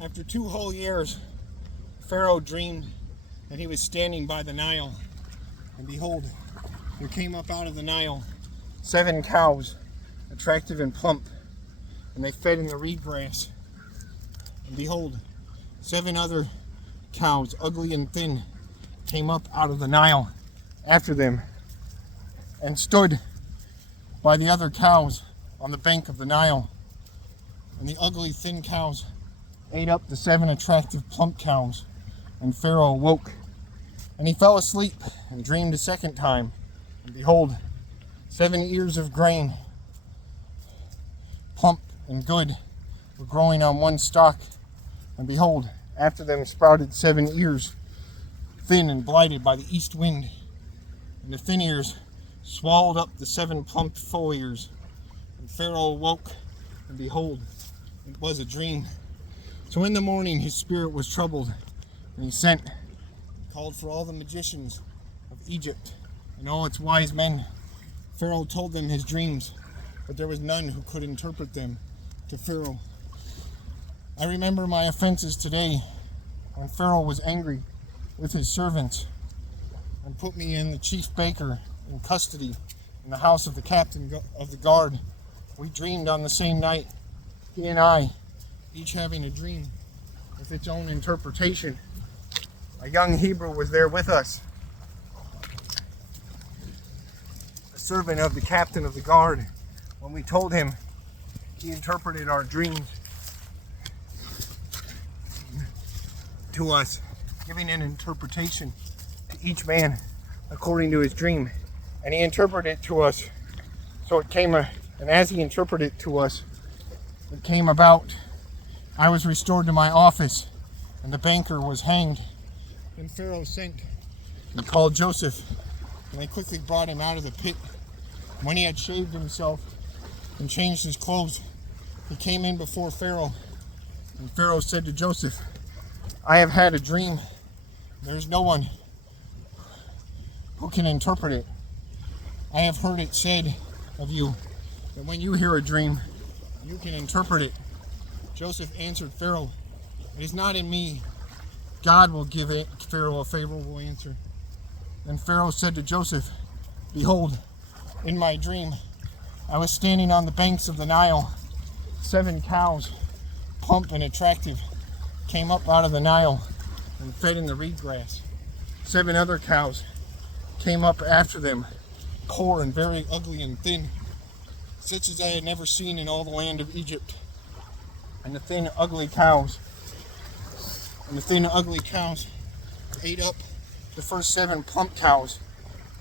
After 2 whole years, Pharaoh dreamed that he was standing by the Nile, and behold, there came up out of the Nile 7 cows, attractive and plump, and they fed in the reed grass. And behold, 7 other cows, ugly and thin, came up out of the Nile after them, and stood by the other cows on the bank of the Nile. And the ugly, thin cows ate up the 7 attractive, plump cows, and Pharaoh awoke. And he fell asleep and dreamed a second time. And behold, 7 ears of grain, plump and good, were growing on one stalk. And behold, after them sprouted 7 ears, thin and blighted by the east wind. And the thin ears swallowed up the 7 plump full ears. And Pharaoh awoke, and behold, it was a dream. So in the morning his spirit was troubled, and he called for all the magicians of Egypt and all its wise men. Pharaoh told them his dreams, but there was none who could interpret them to Pharaoh. I remember my offenses today when Pharaoh was angry with his servants and put me and the chief baker in custody in the house of the captain of the guard. We dreamed on the same night, he and I, each having a dream with its own interpretation. A young Hebrew was there with us, a servant of the captain of the guard. When we told him, he interpreted our dreams to us, giving an interpretation to each man according to his dream. And he interpreted it to us. So it came, and as he interpreted it to us, it came about. I was restored to my office, and the banker was hanged. Then Pharaoh sent and called Joseph, and they quickly brought him out of the pit. When he had shaved himself and changed his clothes, he came in before Pharaoh. And Pharaoh said to Joseph, I have had a dream. There is no one who can interpret it. I have heard it said of you that when you hear a dream, you can interpret it. Joseph answered Pharaoh, it is not in me. God will give Pharaoh a favorable answer. Then Pharaoh said to Joseph, behold, in my dream, I was standing on the banks of the Nile. 7 cows, plump and attractive, came up out of the Nile and fed in the reed grass. 7 other cows came up after them, poor and very ugly and thin, such as I had never seen in all the land of Egypt. And the thin, ugly cows ate up the first 7 plump cows.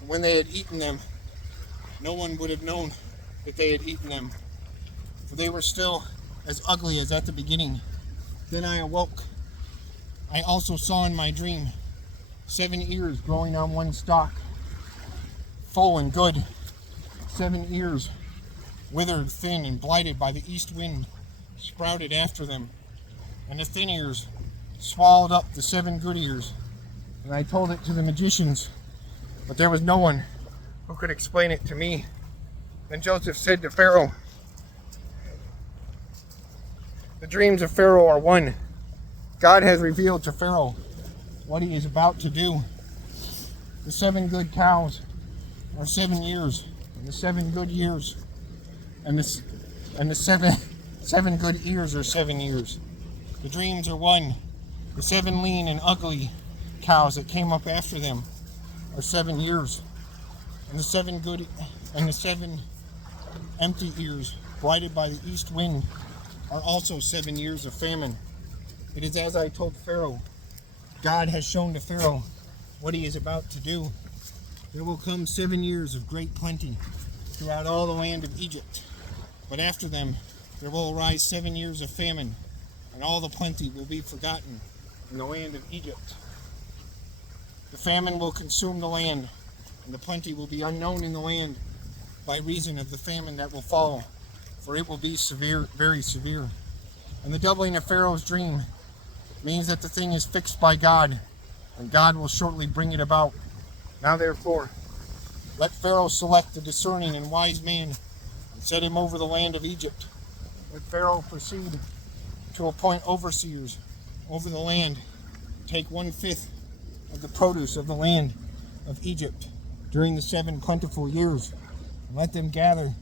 And when they had eaten them, no one would have known that they had eaten them, for they were still as ugly as at the beginning. Then I awoke. I also saw in my dream 7 ears growing on one stalk, full and good. 7 ears, withered, thin, and blighted by the east wind, sprouted after them. And the thin ears swallowed up the 7 good ears. And I told it to the magicians, but there was no one who could explain it to me. Then Joseph said to Pharaoh, the dreams of Pharaoh are one. God has revealed to Pharaoh what he is about to do. The 7 good cows are 7 years, and the 7 good years, and the seven good ears are 7 years. The dreams are one. The 7 lean and ugly cows that came up after them are 7 years, and the 7 empty ears, blighted by the east wind, are also 7 years of famine. It is as I told Pharaoh. God has shown to Pharaoh what he is about to do. There will come 7 years of great plenty throughout all the land of Egypt. But after them, there will arise 7 years of famine, and all the plenty will be forgotten in the land of Egypt. The famine will consume the land, and the plenty will be unknown in the land by reason of the famine that will follow, for it will be severe, very severe. And the doubling of Pharaoh's dream means that the thing is fixed by God, and God will shortly bring it about. Now therefore, let Pharaoh select a discerning and wise man and set him over the land of Egypt. Let Pharaoh proceed to appoint overseers over the land, take 1/5 of the produce of the land of Egypt during the 7 plentiful years, and let them gather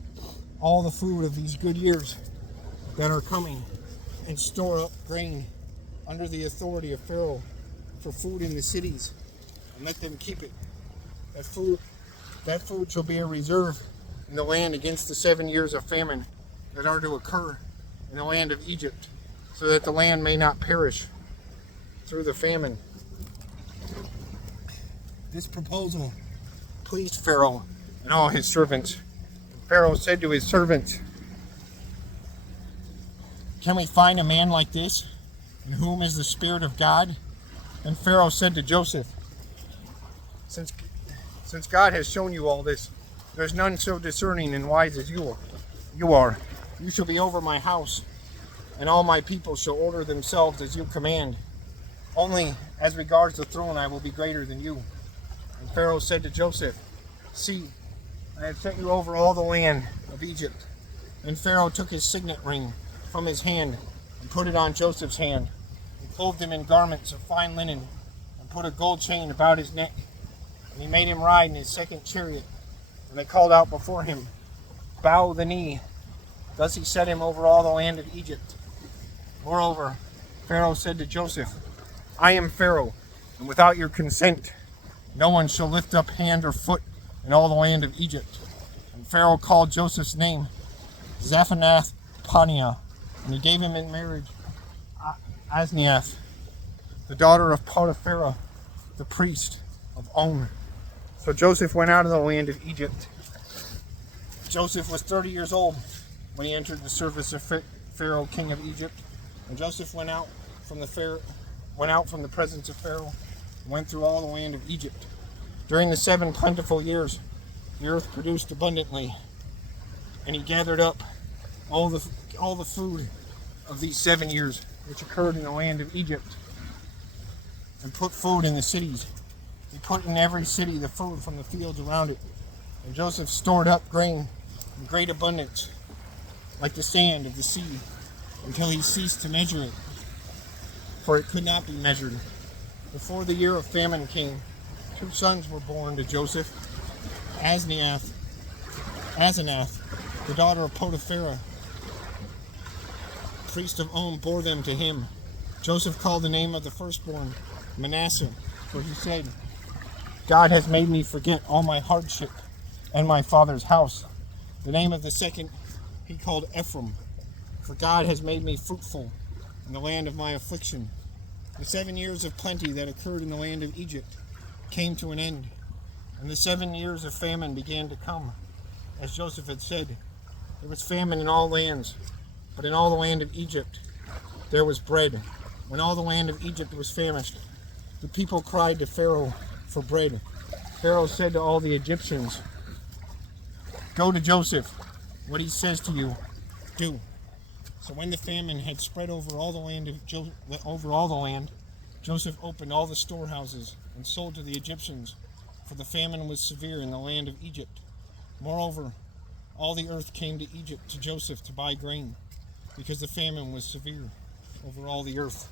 all the food of these good years that are coming, and store up grain under the authority of Pharaoh for food in the cities, and let them keep it. That food shall be a reserve in the land against the 7 years of famine that are to occur in the land of Egypt, so that the land may not perish through the famine. This proposal pleased Pharaoh and all his servants. Pharaoh said to his servants, "Can we find a man like this, in whom is the Spirit of God?" And Pharaoh said to Joseph, Since God has shown you all this, there's none so discerning and wise as you are. You shall be over my house, and all my people shall order themselves as you command. Only as regards the throne I will be greater than you." And Pharaoh said to Joseph, "See, I have set you over all the land of Egypt." And Pharaoh took his signet ring from his hand and put it on Joseph's hand, and clothed him in garments of fine linen, and put a gold chain about his neck. And he made him ride in his second chariot. And they called out before him, "Bow the knee." Thus he set him over all the land of Egypt. Moreover, Pharaoh said to Joseph, "I am Pharaoh, and without your consent, no one shall lift up hand or foot in all the land of Egypt." And Pharaoh called Joseph's name Zaphanath-Paneah, and he gave him in marriage Asenath, the daughter of Potiphera, the priest of On. So Joseph went out of the land of Egypt. Joseph was 30 years old when he entered the service of Pharaoh, king of Egypt. And Joseph went out from the presence of Pharaoh, and went through all the land of Egypt. During the 7 plentiful years, the earth produced abundantly, and he gathered up all the food of these 7 years which occurred in the land of Egypt, and put food in the cities. He put in every city the food from the fields around it. And Joseph stored up grain in great abundance, like the sand of the sea, until he ceased to measure it, for it could not be measured. Before the year of famine came, 2 sons were born to Joseph. Asenath, the daughter of Potiphera, priest of On, bore them to him. Joseph called the name of the firstborn Manasseh, for he said, "God has made me forget all my hardship and my father's house." The name of the second he called Ephraim, for God has made me fruitful in the land of my affliction. The 7 years of plenty that occurred in the land of Egypt came to an end, and the 7 years of famine began to come. As Joseph had said, there was famine in all lands, but in all the land of Egypt there was bread. When all the land of Egypt was famished, the people cried to Pharaoh for bread. Pharaoh said to all the Egyptians, "Go to Joseph. What he says to you, do." So when the famine had spread over all the land, Joseph opened all the storehouses and sold to the Egyptians, for the famine was severe in the land of Egypt. Moreover, all the earth came to Egypt to Joseph to buy grain, because the famine was severe over all the earth.